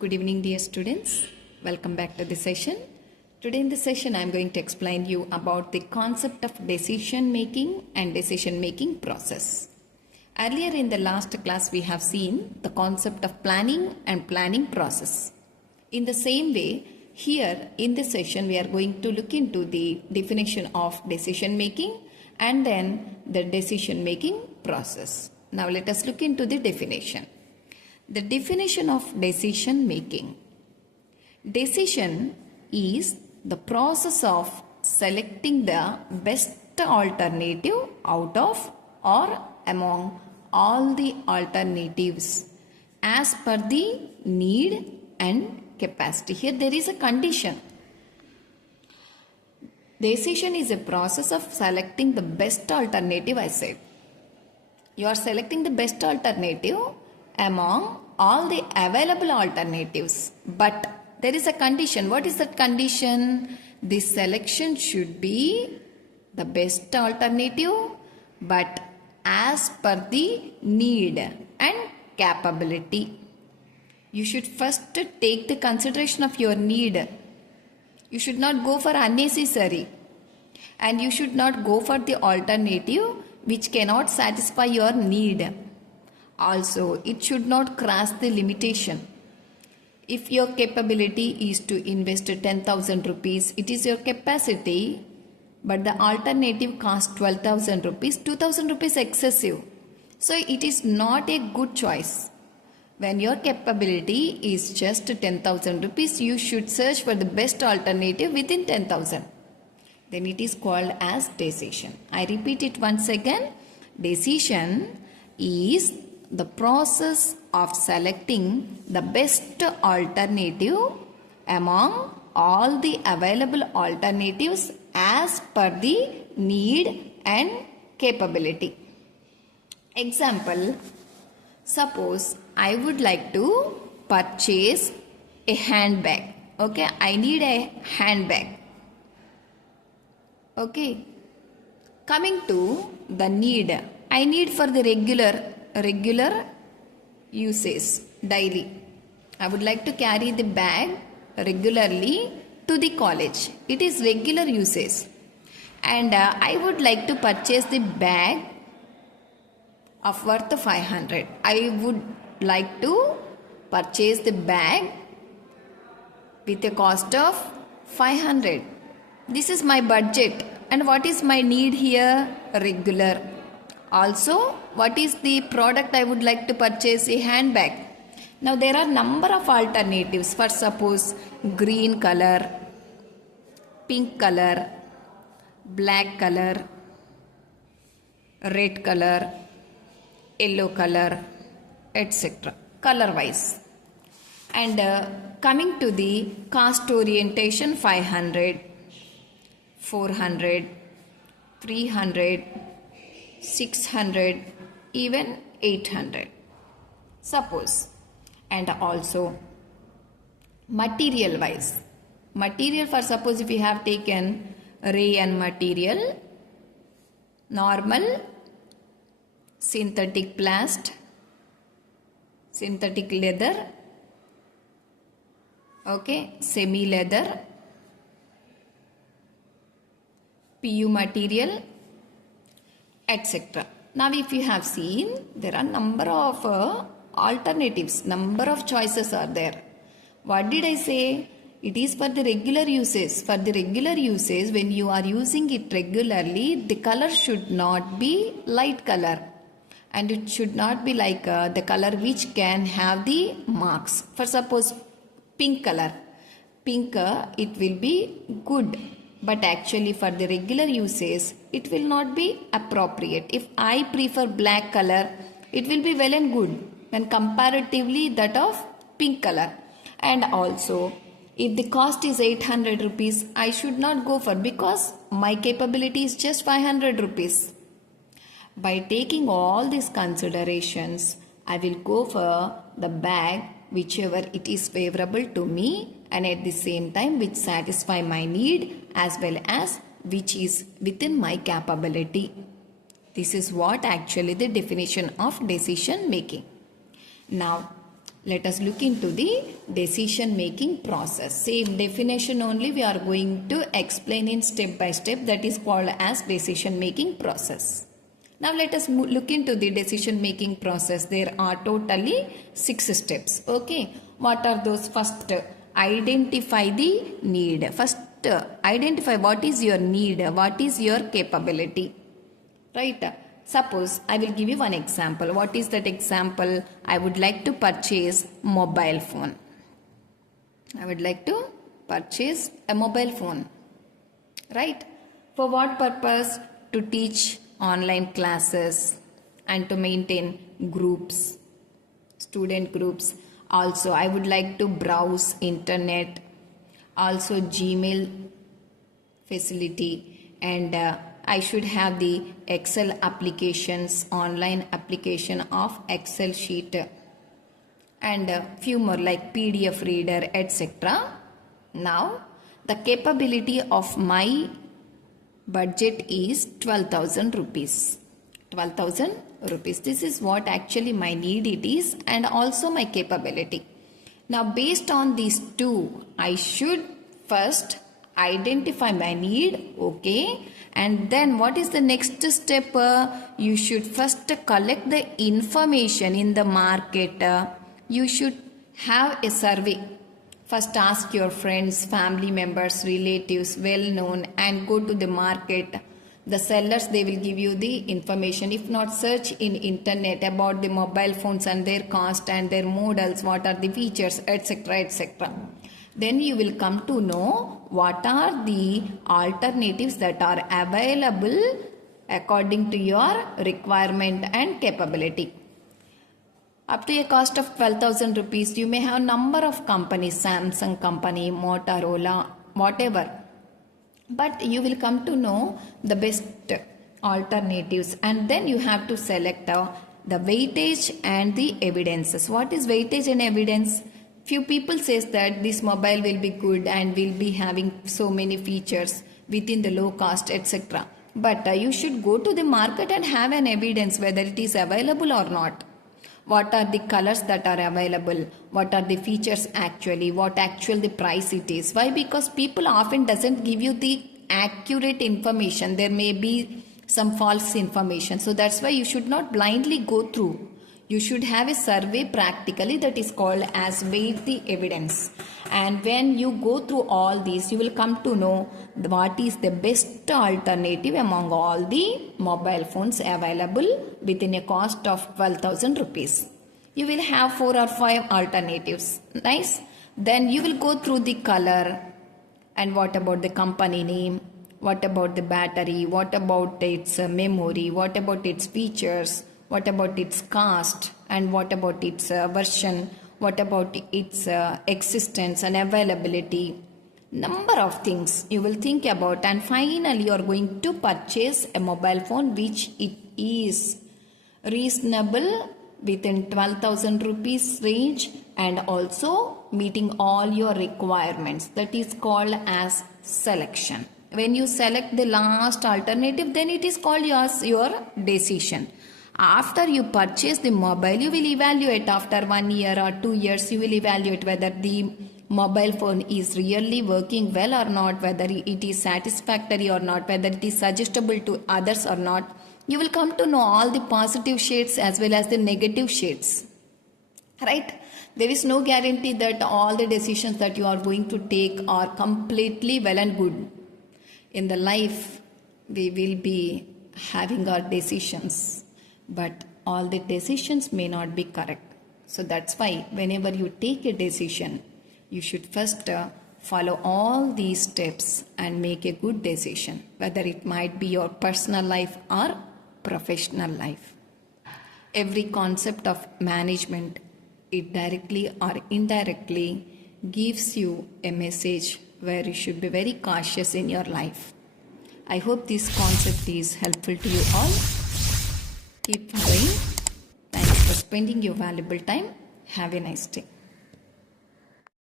Good evening, dear students. Welcome back to the session. Today in this session, I am going to explain you about the concept of decision making and decision making process. Earlier in the last class, we have seen the concept of planning and planning process. In the same way, here in this session, we are going to look into the definition of decision making and then the decision making process. Now let us look into the definition. The definition of decision making. Decision is the process of selecting the best alternative out of or among all the alternatives as per the need and capacity. Here there is a condition. Decision is a process of selecting the best alternative, I said. You are selecting the best alternative among all the available alternatives. But there is a condition. What is that condition? The selection should be the best alternative, but as per the need and capability. You should first take the consideration of your need. You should not go for unnecessary. And you should not go for the alternative which cannot satisfy your need. Also, it should not cross the limitation. If your capability is to invest 10,000 rupees, it is your capacity, but the alternative costs 12,000 rupees, 2,000 rupees excessive. So, it is not a good choice. When your capability is just 10,000 rupees, you should search for the best alternative within 10,000. Then it is called as decision. I repeat it once again. Decision is the process of selecting the best alternative among all the available alternatives as per the need and capability. Example, suppose I would like to purchase a handbag. Okay, I need a handbag. Okay, coming to the need, I need for the regular uses daily. I would like to carry the bag regularly to the college. It is regular uses. And I would like to purchase the bag of worth 500. I would like to purchase the bag with a cost of 500. This is my budget. And what is my need here? Regular. Also, what is the product I would like to purchase? A handbag. Now, there are number of alternatives. For suppose, green color, pink color, black color, red color, yellow color, etc. Color wise. And coming to the cost orientation, 500, 400, 300, 600, even 800. Suppose. And also material wise. Material, for suppose if you have taken rayon material, normal, synthetic plast, synthetic leather, okay, semi leather, PU material, etc. Now if you have seen, there are number of alternatives, number of choices are there. What did I say? It is for the regular uses. For the regular uses, when you are using it regularly, the color should not be light color. And it should not be like the color which can have the marks. For suppose pink color. Pink, it will be good. But actually for the regular uses, it will not be appropriate. If I prefer black color, it will be well and good when comparatively that of pink color. And also, if the cost is 800 rupees, I should not go for because my capability is just 500 rupees. By taking all these considerations, I will go for the bag whichever it is favorable to me and at the same time which satisfy my need as well as which is within my capability. This is what actually the definition of decision making. Now, Let us look into the decision making process. Same definition only we are going to explain in step by step, that is called as decision making process. Now let us look into the decision making process. There are totally 6 steps. Okay. What are those? First, identify the need. First, identify what is your need, what is your capability. Right. Suppose I will give you one example. What is that example? I would like to purchase mobile phone. I would like to purchase a mobile phone. Right. For what purpose? To teach online classes and to maintain groups, student groups. Also, I would like to browse internet, also Gmail facility, and I should have the Excel applications, online application of Excel sheet, and few more like PDF reader, etc. Now, the capability of my budget is 12,000 rupees. 12,000 rupees. This is what actually my need it is, and also my capability. Now, based on these two, I should first identify my need, okay, and then what is the next step? You should first collect the information in the market. You should have a survey. First ask your friends, family members, relatives, well known, and go to the market. The sellers, they will give you the information. If not, search in internet about the mobile phones and their cost and their models, what are the features, etc., etc. Then you will come to know what are the alternatives that are available according to your requirement and capability. Up to a cost of 12,000 rupees, you may have number of companies, Samsung company, Motorola, whatever. But you will come to know the best alternatives, and then you have to select the weightage and the evidences. What is weightage and evidence? Few people says that this mobile will be good and will be having so many features within the low cost, etc. But you should go to the market and have an evidence whether it is available or not. What are the colors that are available? What are the features actually? What actual the price it is? Why? Because people often doesn't give you the accurate information. There may be some false information. So that's why you should not blindly go through. You should have a survey practically, that is called as weight the evidence. And when you go through all these, you will come to know what is the best alternative among all the mobile phones available within a cost of 12,000 rupees. You will have 4 or 5 alternatives. Nice. Then you will go through the color, and what about the company name, what about the battery, what about its memory, what about its features, what about its cost, and what about its version, what about its existence and availability. Number of things you will think about, and finally you are going to purchase a mobile phone which it is reasonable within 12,000 rupees range and also meeting all your requirements. That is called as selection. When you select the last alternative, then it is called your decision. After you purchase the mobile, you will evaluate after 1 year or 2 years, you will evaluate whether the mobile phone is really working well or not, whether it is satisfactory or not, whether it is suggestible to others or not. You will come to know all the positive shades as well as the negative shades. Right? There is no guarantee that all the decisions that you are going to take are completely well and good. In the life, we will be having our decisions, but all the decisions may not be correct. So that's why whenever you take a decision, you should first follow all these steps and make a good decision, whether it might be your personal life or professional life. Every concept of management, it directly or indirectly gives you a message where you should be very cautious in your life. I hope this concept is helpful to you all. Keep following. Thanks for spending your valuable time. Have a nice day.